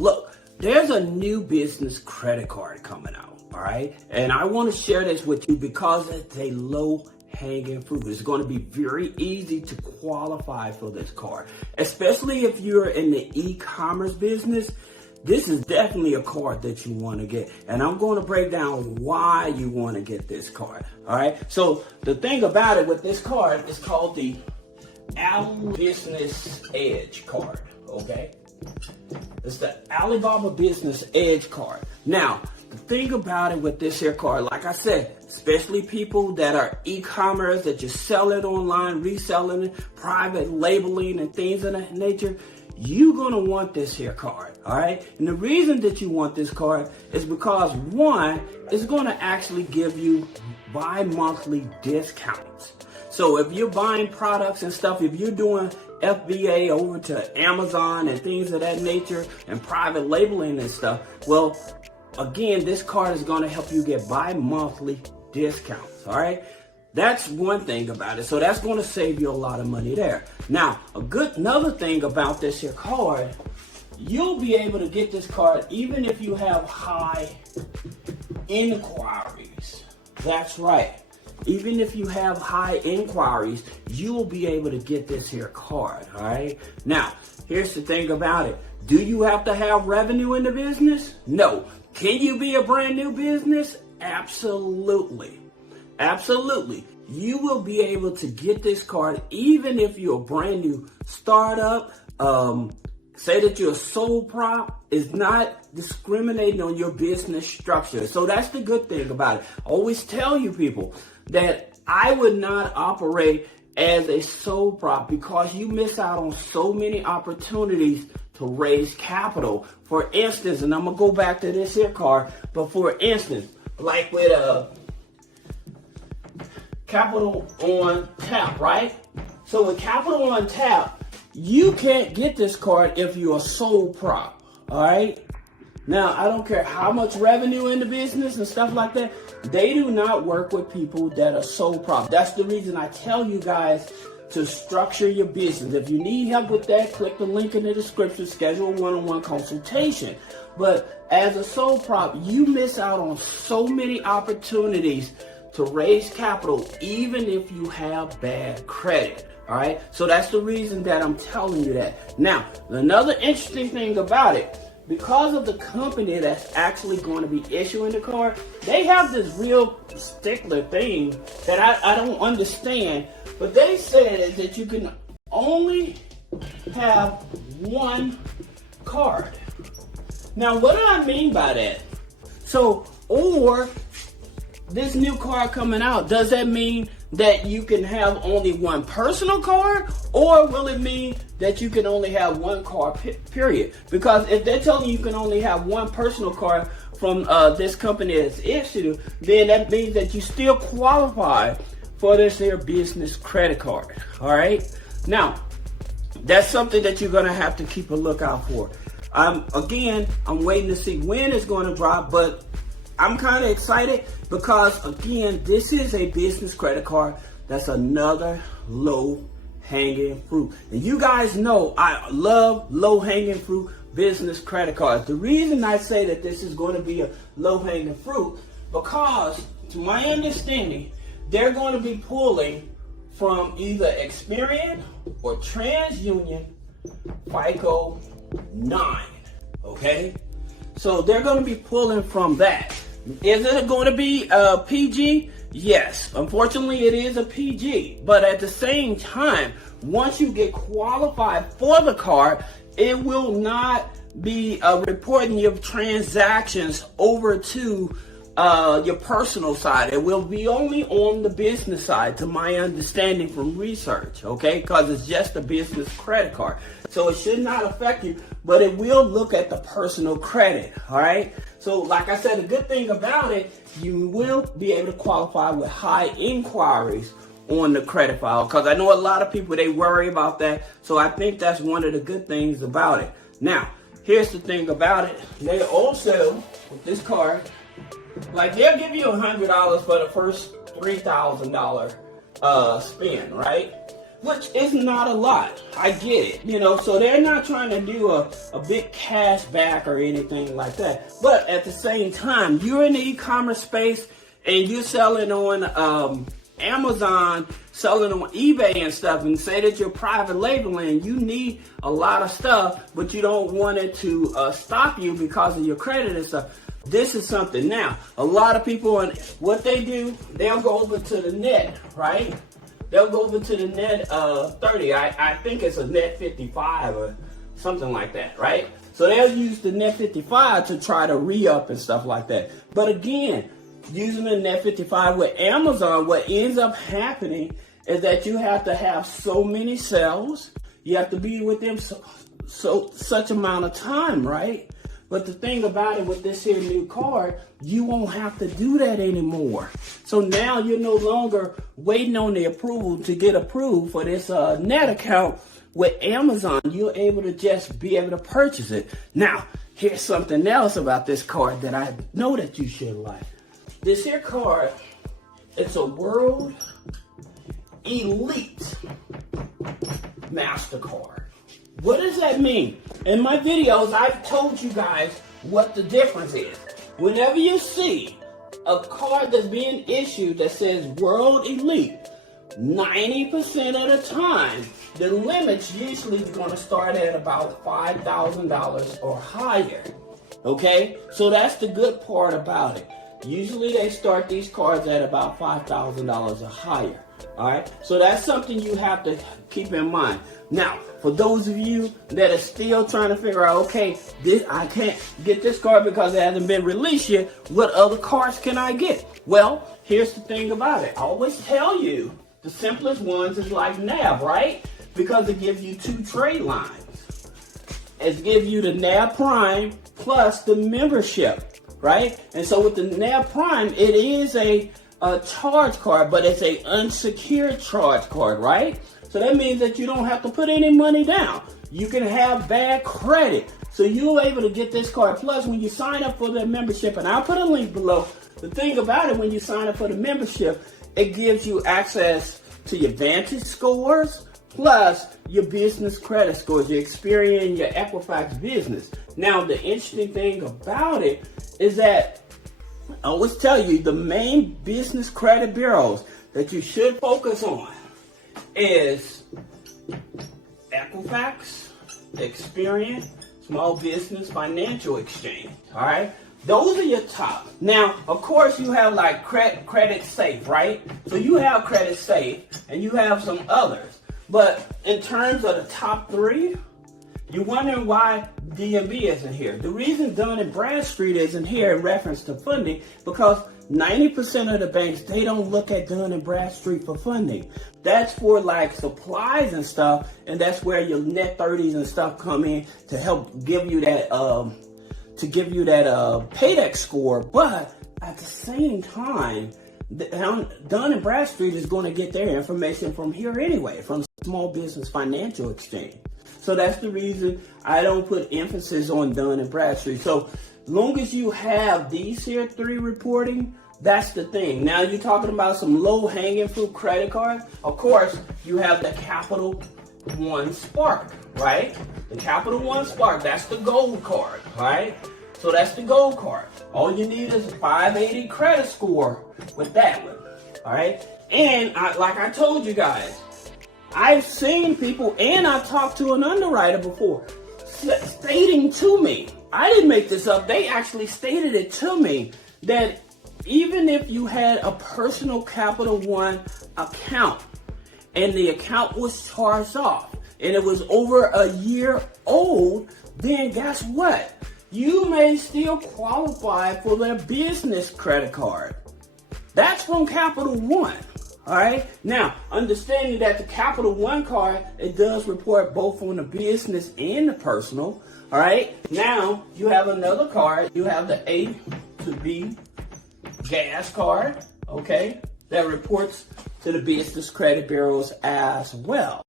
Look, there's a new business credit card coming out, all right? And I want to share this with you because it's a low-hanging fruit. It's going to be very easy to qualify for this card, especially if you're in the e-commerce business. This is definitely a card that you want to get. And I'm going to break down why you want to get this card, all right? So the thing about it with this card is called the Alibaba Business Edge card, okay? It's the Alibaba Business Edge card. Now, the thing about it with this here card, like I said, especially people that are e-commerce, that you sell it online, reselling it, private labeling and things of that nature, you're going to want this here card, all right? And the reason that you want this card is because, one, it's going to actually give you bi-monthly discounts. So if you're buying products and stuff, if you're doing FBA over to Amazon and things of that nature and private labeling and stuff, well, again, this card is going to help you get bi-monthly discounts, all right? That's one thing about it. So that's going to save you a lot of money there. Now, another thing about this here card, you'll be able to get this card even if you have high inquiries. That's right. Even if you have high inquiries, you will be able to get this here card, all right? Now, here's the thing about it. Do you have to have revenue in the business? No. Can you be a brand new business? Absolutely. Absolutely. You will be able to get this card even if you're a brand new startup. Say that you're a sole prop. It's not discriminating on your business structure. So that's the good thing about it. I always tell you people that I would not operate as a sole prop because you miss out on so many opportunities to raise capital. For instance, and I'm going to go back to this here card, but for instance, like with Capital on Tap, right? So with Capital on Tap, you can't get this card if you're a sole prop, all right? Now, I don't care how much revenue in the business and stuff like that. They do not work with people that are sole prop. That's the reason I tell you guys to structure your business. If you need help with that, click the link in the description, schedule a one-on-one consultation. But as a sole prop, you miss out on so many opportunities to raise capital, even if you have bad credit. All right. So that's the reason that I'm telling you that. Now, another interesting thing about it, because of the company that's actually going to be issuing the card, they have this real stickler thing that I don't understand. But they said that you can only have one card. Now, what do I mean by that? So, or this new card coming out, does that mean that you can have only one personal card, or will it mean that you can only have one card, period? Because if they're telling you can only have one personal card from this company that's issued, then that means that you still qualify for this here business credit card, all right? Now, that's something that you're gonna have to keep a lookout for. Again, I'm waiting to see when it's gonna drop, but I'm kind of excited because, again, this is a business credit card. That's another low-hanging fruit. And you guys know I love low-hanging fruit business credit cards. The reason I say that this is going to be a low-hanging fruit, because to my understanding, they're going to be pulling from either Experian or TransUnion FICO 9, okay? So they're going to be pulling from that. Is it going to be a PG? Yes. Unfortunately, it is a PG. But at the same time, once you get qualified for the card, it will not be reporting your transactions over to your personal side. It will be only on the business side, to my understanding from research, okay? Because it's just a business credit card. So it should not affect you, but it will look at the personal credit, all right? So like I said, the good thing about it, you will be able to qualify with high inquiries on the credit file, because I know a lot of people, they worry about that. So I think that's one of the good things about it. Now, here's the thing about it. They also, with this card, like they'll give you $100 for the first $3,000 spend, right? which is not a lot. I get it, you know, so they're not trying to do a big cash back or anything like that. But at the same time, you're in the e-commerce space and you're selling on Amazon, selling on eBay and stuff, and say that you're private labeling, you need a lot of stuff, but you don't want it to stop you because of your credit and stuff. This is something. Now, a lot of people, what they do, they'll go over to the net, right? They'll go over to the net 30. I think it's a net 55 or something like that, right? So they'll use the net 55 to try to re-up and stuff like that. But again, using the net 55 with Amazon, what ends up happening is that you have to have so many sales. You have to be with them such amount of time, right? But the thing about it with this here new card, you won't have to do that anymore. So now you're no longer waiting on the approval to get approved for this net account with Amazon. You're able to just be able to purchase it. Now, here's something else about this card that I know that you should like. This here card, it's a World Elite Mastercard. What does that mean? In my videos, I've told you guys what the difference is. Whenever you see a card that's being issued that says World Elite, 90% of the time, the limit's usually going to start at about $5,000 or higher. Okay? So that's the good part about it. Usually they start these cards at about $5,000 or higher. Alright, so that's something you have to keep in mind. Now, for those of you that are still trying to figure out, okay, I can't get this card because it hasn't been released yet, what other cards can I get? Well, here's the thing about it. I always tell you, the simplest ones is like NAB, right? Because it gives you 2 trade lines. It gives you the NAB Prime plus the membership, right? And so with the NAB Prime, it is a charge card, but it's a unsecured charge card, right? So that means that you don't have to put any money down. You can have bad credit. So you're able to get this card. Plus, when you sign up for the membership, and I'll put a link below, the thing about it, when you sign up for the membership, it gives you access to your Vantage scores, plus your business credit scores, your Experian, your Equifax business. Now, the interesting thing about it is that I always tell you, the main business credit bureaus that you should focus on is Equifax, Experian, Small Business Financial Exchange. All right, those are your top. Now, of course, you have like Credit Safe, right? So you have Credit Safe, and you have some others. But in terms of the top 3, you're wondering why DNB isn't here. The reason Dun & Bradstreet isn't here in reference to funding, because 90% of the banks, they don't look at Dun & Bradstreet for funding. That's for like supplies and stuff, and that's where your net 30s and stuff come in to help give you that paydex score. But at the same time, Dun & Bradstreet is going to get their information from here anyway, from Small Business Financial Exchange. So that's the reason I don't put emphasis on Dun & Bradstreet. So long as you have these here 3 reporting, that's the thing. Now you're talking about some low-hanging fruit credit cards. Of course, you have the Capital One Spark, right? The Capital One Spark, that's the gold card, right? So that's the gold card. All you need is a 580 credit score with that one, all right? And like I told you guys, I've seen people, and I talked to an underwriter before, stating to me, I didn't make this up, they actually stated it to me, that even if you had a personal Capital One account, and the account was charged off, and it was over a year old, then guess what? You may still qualify for their business credit card. That's from Capital One. All right. Now, understanding that the Capital One card, it does report both on the business and the personal. All right. Now, you have another card. You have the A to B gas card. Okay. That reports to the business credit bureaus as well.